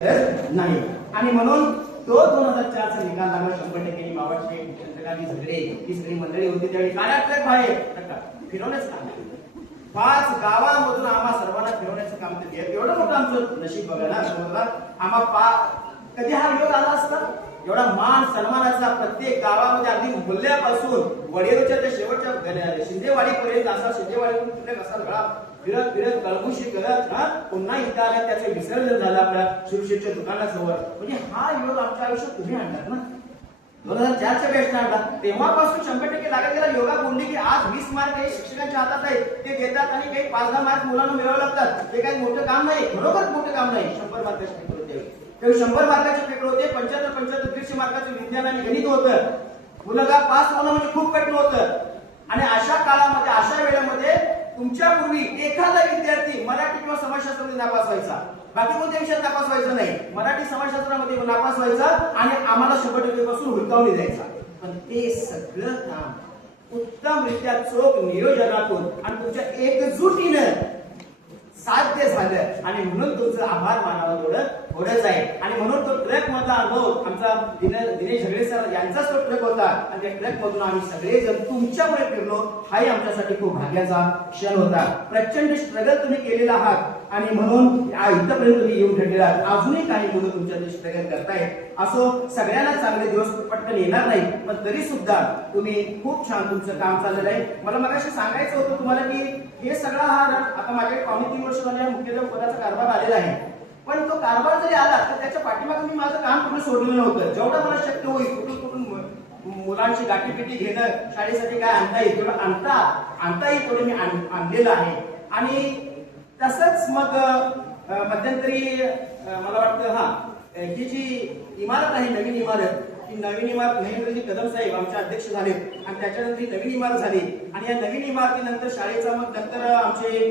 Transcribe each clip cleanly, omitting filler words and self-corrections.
नाही. आणि म्हणून तो 2004 चा निकाल लागला 100% बाबाचे चंद्रकांत झगडे ही सगळी मंडळी होती त्यावेळी कार्यातले बाहेर फिरवण्याचं काम केलं. 5 गावांमधून आम्हा सर्वांना फिरवण्याचं काम केलं. एवढं मोठं आमचं नशीब बघा ना. आम्हा कधी हा योग आला असता एवढा मान सन्मानाचा प्रत्येक गावामध्ये अगदी मुल्ल्यापासून वडेरोच्या ते शेवटच्या शिंदेवाडीपर्यंत असा शिंदेवाडीपर्यंत असा गळा फिरत फिरत कळमुशी करत पुन्हा इथं आल्या त्याचे विसर्जन झालं आपल्या शिवशेच्या दुकानाजवळ. म्हणजे हा योग आमच्या आयुष्यात तुम्ही आणलात ना 2004 च्या बेस्ट आणला. तेव्हापासून 100% लागत गेला. योगा बोलली की आज 20 मार्क हे शिक्षकांच्या हातात आहेत ते देतात आणि काही 5-10 मार्क मुलांना मिळवावे लागतात. ते काही मोठं काम नाही, खरोखर मोठं काम नाही. 100 मार्काचे पेपर होते तेव्हा 100 मार्काचे पेपर होते. 75 150 मार्काचं विज्ञान आणि गणित होतं. मुलगा पास होणं म्हणजे खूप कठीण होतं. आणि अशा काळामध्ये अशा वेळेमध्ये तुमच्यापूर्वी एखादा विद्यार्थी मराठी किंवा समाजशास्त्रामध्ये नापास व्हायचा, बाकी कोणत्या विषयात नापास व्हायचं नाही, मराठी समाजशास्त्रामध्ये नापास व्हायचा आणि आम्हाला 100% पासून हुलकावणी द्यायचा. पण ते सगळं काम उत्तमरित्या चोख नियोजनातून आणि तुमच्या एकजुटीनं साध्य झालं आणि म्हणून तुमचं आभार मानावं थोडंच आहे. आणि म्हणून तो ट्रक मधला अनुभव आमचा दिनेश झगडे सर यांचाच तो ट्रक होता आणि त्या ट्रक मधून आम्ही सगळेजण तुमच्यामुळे फिरलो. हाही आमच्यासाठी खूप भाग्याचा क्षण होता. प्रचंड स्ट्रगल तुम्ही केलेला आहात आणि म्हणून इथपर्यंत तुम्ही येऊन ठरलेला आहात. अजूनही काही मुलं तुमच्या स्ट्रगल करतायत. असो, सगळ्यांना चांगले दिवस पटकन येणार नाही, पण तरी सुद्धा तुम्ही खूप छान तुमचं काम चाललेलं आहे. मला मगाशी सांगायचं होतं तुम्हाला की हे सगळा हा आता माझ्याकडे 3 वर्ष झाले मुख्याध्यापक पदाचा कारभार आलेला आहे. पण तो कारभार जरी आला तर त्याच्या पाठीमागे मी माझं काम कुठे सोडलेलं नव्हतं. जेवढं मला शक्य होईल कुठून मुलांची गाठीपिटी घेणं, शाळेसाठी काय आणता येईल तेवढं आणता येईल तेवढं मी आणलेलं आहे. आणि तसंच मग मध्यंतरी मला वाटतं ही जी इमारत आहे नवीन इमारत, ही नवीन इमारत महेंद्रजी कदम साहेब आमचे अध्यक्ष झाले आणि त्याच्यानंतर ही नवीन इमारत झाली. आणि या नवीन इमारतीनंतर शाळेचा मग नंतर आमचे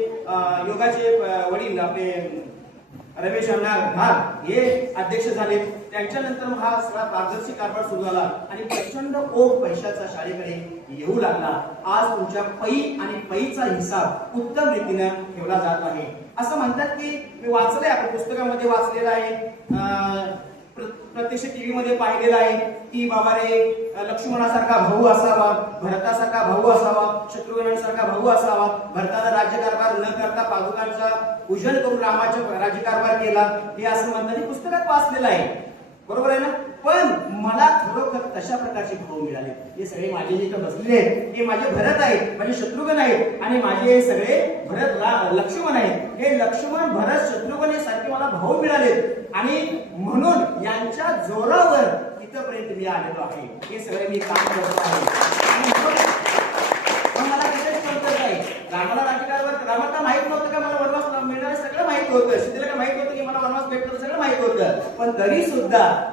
योगाचे वडील आपले रमेश अण्णा घाट हे अध्यक्ष झाले. त्यांच्यानंतर हा सगळा पारदर्शी कारभार सुरू झाला आणि प्रचंड ओघ पैशाचा शाळेकडे येऊ लागला. आज तुमच्या पै आणि पैचा हिसाब उत्तम रीतीने ठेवला जात आहे. असं म्हणतात की मी वाचलंय, आपण पुस्तकामध्ये वाचलेलं आहे, प्रत्यक्ष टीव्ही मध्ये पाहिलेलं आहे की बाबा रे लक्ष्मणासारखा भाऊ असावा, भरतासारखा भाऊ असावा, शत्रुघ्नासारखा भाऊ असावा. भरतानं राज्यकारभार न करता पादुकांचा पूजन करून रामाचा राज्यकारभार केला हे असं म्हणतात पुस्तकात वाचलेलं आहे. बरोबर आहे ना. पण मला खरोखर तशा प्रकारचे भाऊ मिळाले. हे सगळे माझे जे बसलेले आहेत हे माझे भरत आहेत, माझे शत्रुघ्न आहेत आणि माझे सगळे भरत लक्ष्मण आहेत. हे लक्ष्मण भरत शत्रुघ्न सारखे मला भाऊ मिळाले आणि म्हणून यांच्या जोरावर इथपर्यंत मी आलेलो आहे. हे सगळे मी काम करत आहे. मला त्याच्याच कळत आहे रामाला राज्यकारभार रामाला माहित नव्हतं का मला वनवास मिळणार, सगळं माहित होतं. शिंदेला का माहित होतं की मला वनवास भेटतो, सगळं माहित होतं. पण तरी सुद्धा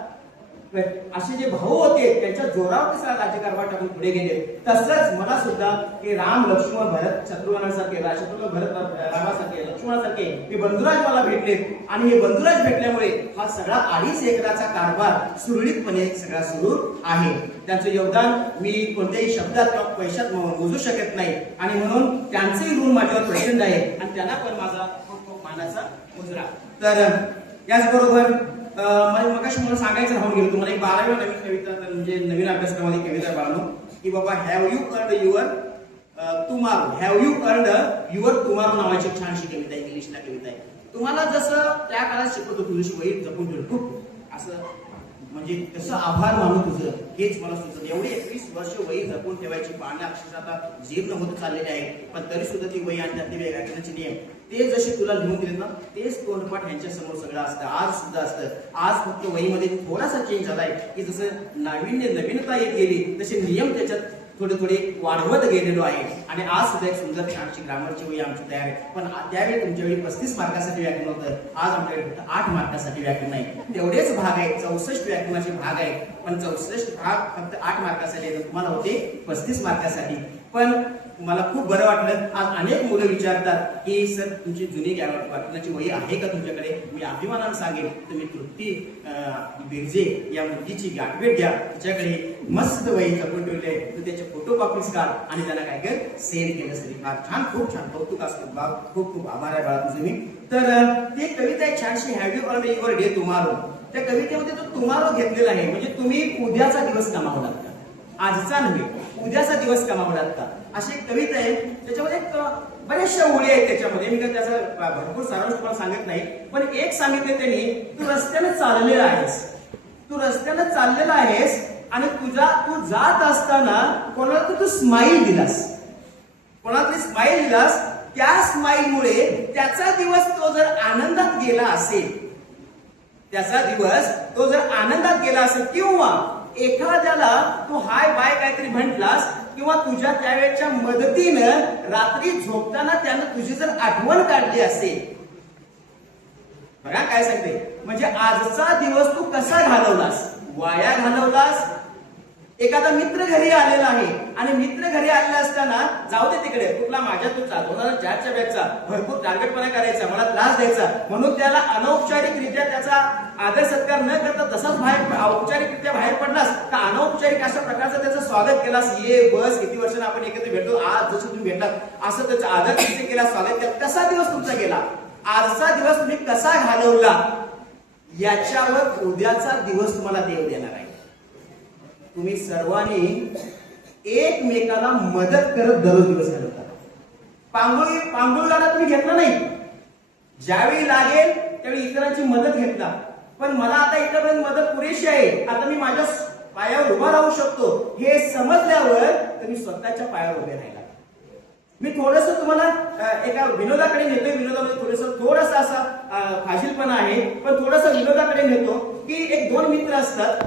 असे जे भाऊ होते त्यांच्या जोरावर सगळा राज्यकारभार टाकून पुढे गेले. तसंच मला सुद्धा की राम लक्ष्मण भरत शत्रुघ्नासारखे, शत्रुघ्न भरत रामासारखे, लक्ष्मणासारखे हे बंधुराज मला भेटले आणि हे बंधुराज भेटल्यामुळे हा सगळा 2.5 एकराचा कारभार सुरळीतपणे सगळा सुरू आहे. त्यांचं योगदान मी कोणत्याही शब्दात किंवा पैशात मोजू शकत नाही आणि म्हणून त्यांचंही ऋण माझ्यावर प्रचंड आहे आणि त्यांना पण माझा खूप खूप मानाचा मुजरा. तर याचबरोबर मगाशी मला सांगायचं राहून गेलं तुम्हाला एक 12व्या नवीन कविता म्हणजे नवीन अभ्यासक्रमामध्ये कविता बाळगलो की बाबा have you earned your tomorrow, have you earned your tomorrow नावाची छानशी कविता आहे, इंग्लिशला कविता आहे. तुम्हाला जसं त्या काळात शिकवतो तुझी वही जपून ठेवलं खूप असं म्हणजे कसं आभार मानू तुझं हेच मला सुचत. एवढे 21 वर्ष वही जपून ठेवायची पानं अक्षरशः आता जीर्ण होत चाललेले आहे. पण तरी सुद्धा ती वही आणि त्यातले व्याकरणाचे नियम ते जसे तुला लिहून दिले ना तेच तोंडपाठ ह्यांच्या समोर सगळं असतं. आज सुद्धा असतं. आज फक्त वहीमध्ये थोडासा चेंज झालाय की जसं नवीनता येत गेली तसे नियम त्याच्यात थोडे वाढवत गेलेलो आहे. आणि आज सुद्धा एक सुंदर छानशी ग्रामरची वही आमची तयार आहे. पण त्यावेळी तुमच्यावेळी 35 मार्कासाठी व्याकरण होतं, आज आमच्याकडे फक्त 8 मार्कासाठी व्याकरण आहे. तेवढेच भाग आहेत, 64 व्याकरणाचे भाग आहेत. पण 64 भाग फक्त 8 मार्कासाठी तुम्हाला होते 35 मार्कासाठी. पण मला खूप बरं वाटलं. आज अनेक मुलं विचारतात की सर तुमची जुनी वाटण्याची वही आहे का तुमच्याकडे? मी अभिमानानं सांगेन तुम्ही तृप्ती बिरजे या मुलगीची गाठभेट घ्या. तिच्याकडे मस्त वही जपून ठेवले, तू त्याचे फोटो कॉपीज काढ आणि त्यांना काय कर सेंड केलं तरी फार छान, खूप छान. कौतुक असतो बाब, खूप खूप आभार आहे बाळा तुझं मी. तर ती कविता आहे छानशी, have you earn your day tomorrow. त्या कवितेमध्ये तो टुमारो घेतलेला आहे, म्हणजे तुम्ही उद्याचा दिवस कमावलात का? आजचा नव्हे, उद्याचा दिवस कमावलात का? अशी एक कविता आहे. त्याच्यामध्ये बऱ्याचशा ओळी आहेत त्याच्यामध्ये. मी काय त्याचा भरपूर सारांश तुम्हाला सांगत नाही, पण एक सांगितले त्यांनी, तू रस्त्याने चाललेला आहेस, तू रस्त्याने चाललेला आहेस आणि तू जात असताना कोणाला तू स्माईल दिलास, कोणाला तरी स्माईल दिलास. त्या स्माईलमुळे त्याचा दिवस तो जर आनंदात गेला असेल, त्याचा दिवस तो जर आनंदात गेला असेल, किंवा एखाद्याला तू हाय बाय काहीतरी म्हटलास, किंवा तुझ्या त्यावेळेच्या मदतीनं रात्री झोपताना त्यानं तुझी जर आठवण काढली असेल. बघा काय सांगते, म्हणजे आजचा दिवस तू कसा घालवलास, वाया घालवलास. एखादा मित्र घरी आलेला आहे आणि मित्र घरी आलेला असताना, जाऊ दे तिकडे, कुठला माझ्या तुझा 2004च्या बॅचचा भरपूर टार्गेटपणा करायचा, मला त्रास द्यायचा, म्हणून त्याला अनौपचारिकरित्या त्याचा आदर सत्कार न करता तसाच औपचारिकरित्या बाहेर पडलास का अनौपचारिक अशा प्रकारचं त्याचं स्वागत केलास. ये बस, किती वर्षांनी आपण एकत्र भेटतो, आज जसं तुम्ही भेटलात असं त्याचा आदर किती केला, स्वागत केला. कसा दिवस तुमचा गेला, आजचा दिवस तुम्ही कसा घालवला, याच्यावर उद्याचा दिवस तुम्हाला देव देणार आहे. तुम्ही सर्वांनी एकमेकाला मदत करत दररोज दिवस घालवता. पांगुळगाडा तुम्ही घेतला नाही, ज्यावेळी लागेल त्यावेळी इतरांची मदत घेतला. पण मला आता इतरांची मदत पुरेशी आहे, आता मी माझ्या पायावर उभा राहू शकतो, हे समजल्यावर तुम्ही स्वतःच्या पायावर उभे राहिला. मी थोडस तुम्हाला एका विनोदाकडे नेतोय. विनोदामध्ये थोडस असा फाजीलपणा आहे, पण थोडस विनोदाकडे नेतो की एक दोन मित्र असतात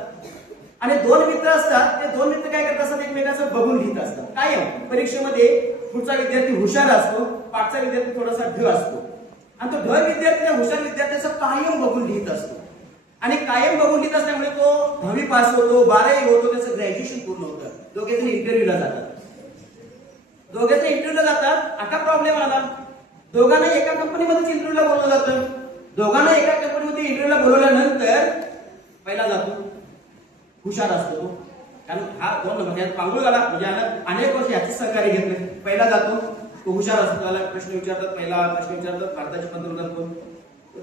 आणि दोन मित्र असतात. ते दोन मित्र काय करत असतात, एकमेकांचं बघून लिहित असतात. कायम परीक्षेमध्ये पुढचा विद्यार्थी हुशार असतो, पाठचा विद्यार्थी थोडासा ढ असतो, आणि तो ढ विद्यार्थी हुशार विद्यार्थ्याचं कायम बघून लिहित असतो. आणि कायम बघून लिहित असल्यामुळे तो 10वी पास होतो, 12वी होतो, त्याचं ग्रॅज्युएशन पूर्ण होतं. दोघेजण इंटरव्ह्यूला जातात. आता प्रॉब्लेम आला, दोघांना एका कंपनीमध्ये इंटरव्ह्यूला बोलवलं जातं. दोघांना एका कंपनीमध्ये इंटरव्ह्यूला बोलवल्यानंतर पहिला जातो हुशार असतो तो, कारण हा 2 नंबर पांगुळगाडा म्हणजे अनेक वर्ष याचे सहकार्य घेतले. पहिला जातो तो हुशार असतो, त्याला प्रश्न विचारतात, पहिला प्रश्न विचारतात भारताचे पंतप्रधान कोण,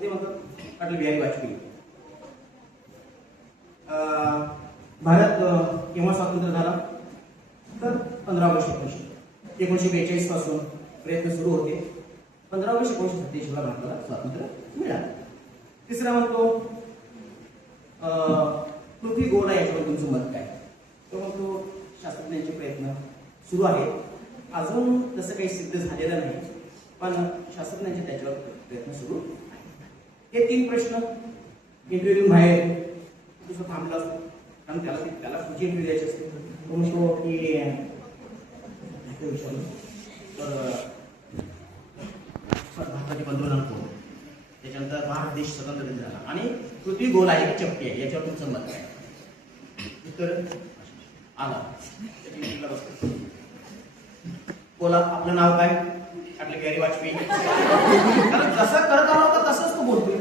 ते म्हणतात अटल बिहारी वाजपेयी. भारत केव्हा स्वातंत्र्य झाला, तर 15 ऑगस्ट 1942 पासून प्रयत्न सुरू होते. 15 ऑगस्ट 1947 ला भारताला स्वातंत्र्य मिळालं. तिसरा म्हणतो पृथ्वी गोल आहे, याच्यावर तुमचं मत काय? तो म्हणतो शास्त्रज्ञांचे प्रयत्न सुरू आहेत, अजून तसं काही सिद्ध झालेलं नाही, पण शास्त्रज्ञांचे त्याच्यावर प्रयत्न सुरू आहेत. हे 3 प्रश्न इंटरव्ह्यू बाहेर तुझं थांबलं असतो, कारण त्याला पुढची इंटरव्ह्यू द्यायची असते. तो म्हणतो की विचारलं तर भारताचे पंतप्रधान कोण, त्याच्यानंतर भारत देश स्वतंत्र झाला आणि पृथ्वी गोल आहे की चपटी आहे, याच्यावर तुमचं मत काय? उत्तर आला. बोला आपलं नाव काय? अटल बिहारी वाजपेयी. जसं करत आला होता तसंच तो बोलतोय.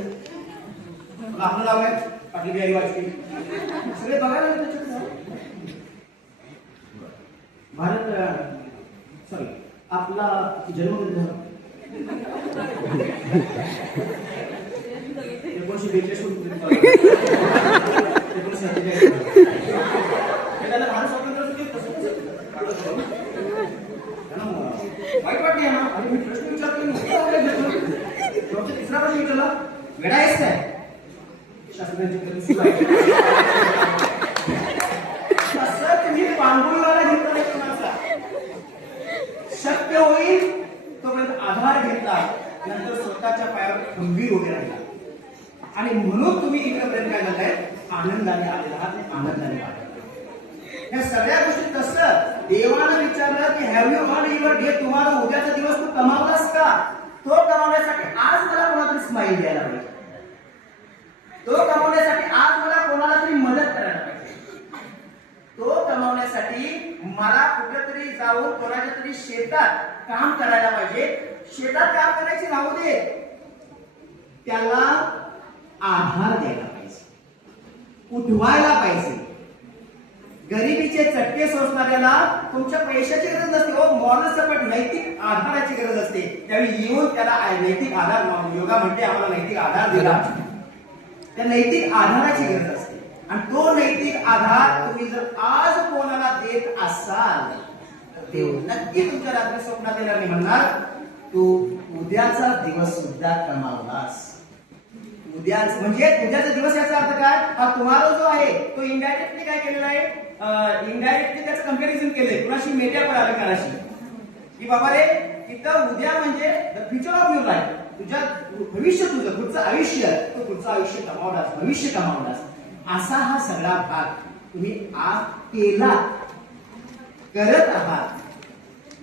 आपलं नाव काय? अटल बिहारी वाजपेयी. सगळे बघायला भारत सॉरी आपला जन्म कधी झाला? 1942 वाईट वाटते ना. आणि मी प्रश्न विचारतो, तिसरा प्रश्न विचारला, वेळा आहेस काय? शास्त्रज्ञांची तसं तुम्ही पांगुळगाडा घेतला नाही कोणाचा, शक्य होईल तोपर्यंत आधार घेतला, नंतर स्वतःच्या पायावर खंबीर उभे राहिला. आणि म्हणून तुम्ही इकडपर्यंत काय झालाय, आनंदाने आलेला आहात, आनंदाने आले. या सगळ्या गोष्टी कसं देवानं विचारलं की have you earn your day, तुम्हाला उद्याचा दिवस तू कमावलास का? तो कमावण्यासाठी आज मला कोणातरी स्माईल द्यायला पाहिजे, तो कमावण्यासाठी आज मला कोणाला तरी मदत करायला पाहिजे, तो कमावण्यासाठी मला कुठेतरी जाऊन कोणाच्या तरी शेतात काम करायला पाहिजे. शेतात काम करायचे राहू दे, त्याला आधार द्यायला पाहिजे, उठवायला पाहिजे. गरिबीचे चटके सोसणाऱ्याला तुमच्या पैशाची गरज नसते, हो मॉरल सपोर्ट नैतिक आधाराची गरज असते. त्यावेळी येऊन त्याला नैतिक आधार, योगा म्हणते आम्हाला नैतिक आधार दिला, त्या नैतिक आधाराची गरज असते. आणि तो नैतिक आधार तुम्ही जर आज कोणाला देत असाल तर ते नक्की तुमच्या रात्री स्वप्नात येणार नाही. म्हणणार तू उद्याचा दिवस सुद्धा कमावलास. उद्याच म्हणजे उद्याचा दिवस याचा अर्थ काय, हा तुम्हाला जो आहे तो इनडायरेक्टली काय केलेला आहे, इनडायरेक्टली त्याचं कंपॅरिझन केलंय कुणाशी, मीडिया पर अधिकाराशी, की बाबा रे तिथं उद्या म्हणजे the future of your life, तुझ्या भविष्य, तुझं पुढचं आयुष्य, तू पुढचं आयुष्य कमावलास, भविष्य कमावलास. असा हा सगळा भाग तुम्ही आज केला, करत आहात.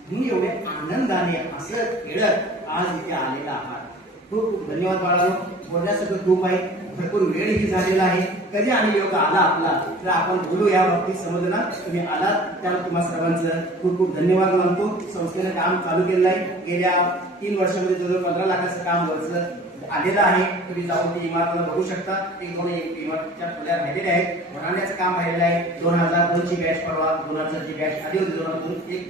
तुम्ही एवढे आनंदाने असं खेळत आज इथे आलेला आहात. खूप खूप धन्यवाद बाळांनो. बोलण्यासारखं खूप आहे, भरपूर वेळही झालेला आहे. कधी आणि योग आला आपला तर आपण बोलू या बाबतीत, समजलं ना. तुम्ही आलात त्यामुळे तुम्हा सर्वांचं खूप खूप धन्यवाद मानतो. संस्थेनं काम चालू केलेलं आहे. गेल्या 3 वर्षामध्ये जवळ 15 लाखाचं काम वरचं आलेलं आहे. तुम्ही जाऊन ती इमारत बघू शकता. एक दोन इमारतीच्या खोल्या राहिलेल्या आहेत. बनावण्याचं काम राहिलेलं आहे. 2002 ची बॅच परवा, 2000 ची बॅच आली होती,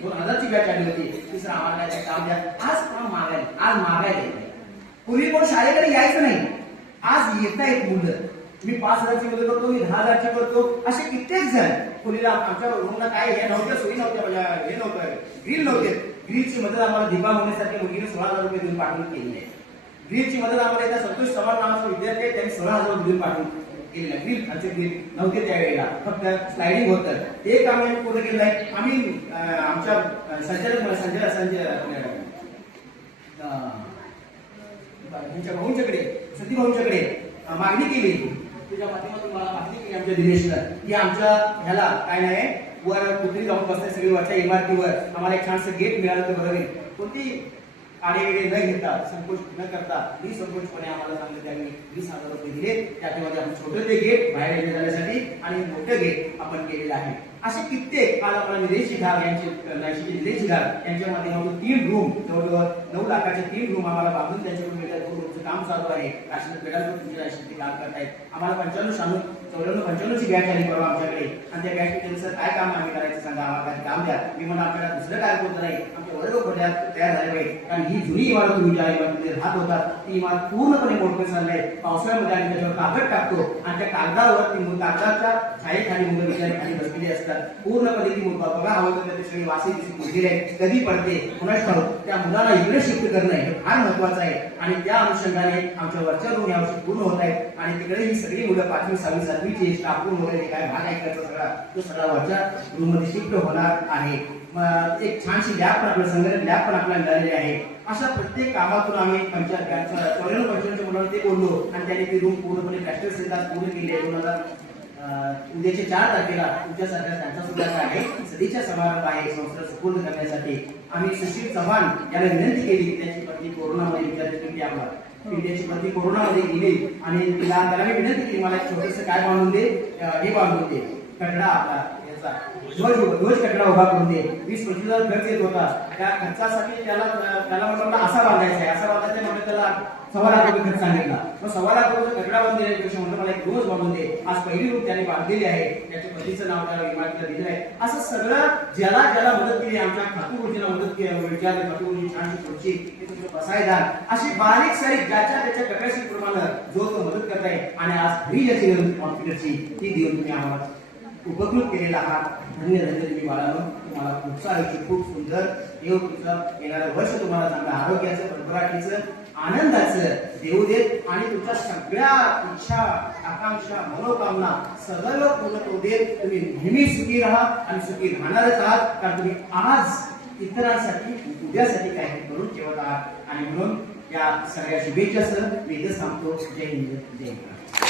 2000 ची बॅच आली होती. तिसरं आम्हाला काम द्या. आज काम मागायला, आज मागायला येत. पूर्वी कोण शाळेकडे यायचं नाही, आज येत आहेत मुलं. मी 5,000ची मदत करतो, मी 10,000ची करतो, असे कित्येक जण. खोलीला आमच्या रूमला काय हे नव्हतं, सोयी नव्हत्या, हे नव्हतं, ग्रिल नव्हते. ग्रिलची मदत आम्हाला दीपा होण्यासाठी मुलीने 16,000 रुपये देऊन पाठवून केली आहे. ग्रिलची मदत आम्हाला एकदा संतोष चव्हाण नावाचा विद्यार्थी आहे, त्यांनी 16,000 रुपये देऊन पाठवून केलेलं आहे. ग्रिल खालचे ग्रिल नव्हते त्यावेळेला, फक्त स्लायडिंग होतं. ते काम आम्ही पूर्ण केलेलं आहे. आम्ही आमच्या त्यांच्या भाऊंच्याकडे, सती भाऊंच्याकडे मागणी केली. त्याच्या माध्यमातून मला मागणी केली आमच्या दिनेशला, की आमच्या ह्याला काय नाही वर कुत्री जाऊन बसते सगळी वरच्या इमारतीवर, आम्हाला एक छानसं गेट मिळालं तर बरं. कोणती आडेवेडे न घेता, संकोच न करता निसंकोचपणे आम्हाला सांगितलं. त्यांनी 20,000 रुपये दिले. त्याच्यामध्ये आपण छोटं ते गेट बाहेर येण्या जाण्यासाठी आणि मोठं गेट आपण केलेलं आहे. असे कित्येक आज आम्हाला निलेश घाग यांचे, निलेश घाग यांच्या माध्यमातून 3 रूम, जवळजवळ 9 लाखाचे 3 रूम आम्हाला बांधून त्यांच्याकडून मिळतात. 2 रूमचं काम चालू आहे. राष्ट्रीय पेडाल तुमच्या राष्ट्रीय काम करतायत. आम्हाला 94 ची बॅच आली परवा आमच्याकडे. आणि त्या बॅच सर काय काम आम्ही करायचं सांगा, आम्हाला काम द्या. मी म्हणून आपल्याला दुसरं काय होत नाही, आमच्या वर्ग खोल्या तयार झाले पाहिजे. कारण ही जुनी इमारत तुम्ही ज्या इमारतीमध्ये राहत होता ती इमारत पूर्णपणे मोडकं चालली आहे. पावसाळ्यामध्ये आम्ही त्याच्यावर कागद टाकतो आणि त्या कागदावर ती कागदाच्या छायेखाली मुलं विचारी खाली बसलेली असतात. पूर्णपणे ती मुलं बघा हवं तर ते सगळी वासी मुलगी आहे, कधी पडते कुणाच ठाऊक. त्या मुलांना इकडे शिफ्ट करणं हे फार महत्वाचं आहे. आणि त्या अनुषंगाने आमच्या वरच्या रूम यावर्षी पूर्ण होत आहेत. आणि तिकडे ही सगळी मुलं 5वी 6वी 7वीची स्टाफ रूम वगैरे काय भाग ऐकायचा सगळा तो सगळा वरच्या रूम मध्ये शिफ्ट होणार आहे. एक छानशी लॅब पण आपल्याला, संगणक लॅब पण आपल्याला मिळालेली आहे. अशा प्रत्येक कामातून आम्ही 94 मुलांना ते बोललो आणि त्यांनी ती रूम पूर्णपणे प्रॅक्टिस सेंटर पूर्ण केली आहे. 2000 उद्याच्या 4 तारखेला तुमच्यासारख्या त्यांचा सुद्धा आहे सदीचा समारंभ आहे संस्था सुपूर्द करण्यासाठी. आम्ही सुशील चव्हाण याला विनंती केली की त्यांची पत्नी कोरोनामध्ये विचारली आम्हाला, इंडियाची पत्नी कोरोनामध्ये गेली आणि त्याला मी विनंती केली मला एक छोटंसं काय बांधून दे, हे बांधून दे, कटडा आपला ध्वज कटडा उभा करून दे. 20-25,000 खर्च येत होता. त्या खर्चासाठी त्याला म्हटलं असा बांधायचा आहे, असा बांधायचा म्हणजे त्याला 1.25 लाख रुपये खर्च सांगितला. मग 1.25 लाख रुपये कटडा बांधून देण्यापेक्षा म्हटलं मला एक ध्वज बांधून दे. आज पहिली रूप त्याने बांधलेली आहे, त्याच्या पतीचं नाव त्याला इमारतीला दिलं आहे. असं सगळं ज्याला ज्याला मदत केली, आमच्या खातू गुरुजीला मदत केली, विचारले खातू गुरुजी छानशी खुर्ची तुमचं बसायदार, अशी बारीक सारीक ज्याच्या त्याच्या कपॅसिटी प्रमाणे जो तो मदत करताय. आणि आज फ्री ज्याची कॉन्फिडन्सची ती देऊन तुम्ही आम्हाला उपकृत केलेला आहात. धन्य धन्य तुम्ही बाळांनो. तुम्हाला पुढचं आयुष्य खूप सुंदर देव, तुमचं येणारं वर्ष तुम्हाला चांगलं आरोग्याचं, भरभराटीचं, आनंदाचं देऊ देत आणि तुमच्या सगळ्या इच्छा, आकांक्षा, मनोकामना सदैव पूर्ण करू देत. तुम्ही नेहमी सुखी राहा आणि सुखी राहणारच आहात. कारण तुम्ही आज इतरांसाठी, उद्यासाठी काही करून ठेवत आहात. आणि म्हणून या सगळ्या शुभेच्छा सर मी इथं सांगतो. जय हिंद, जय महाराष्ट्र.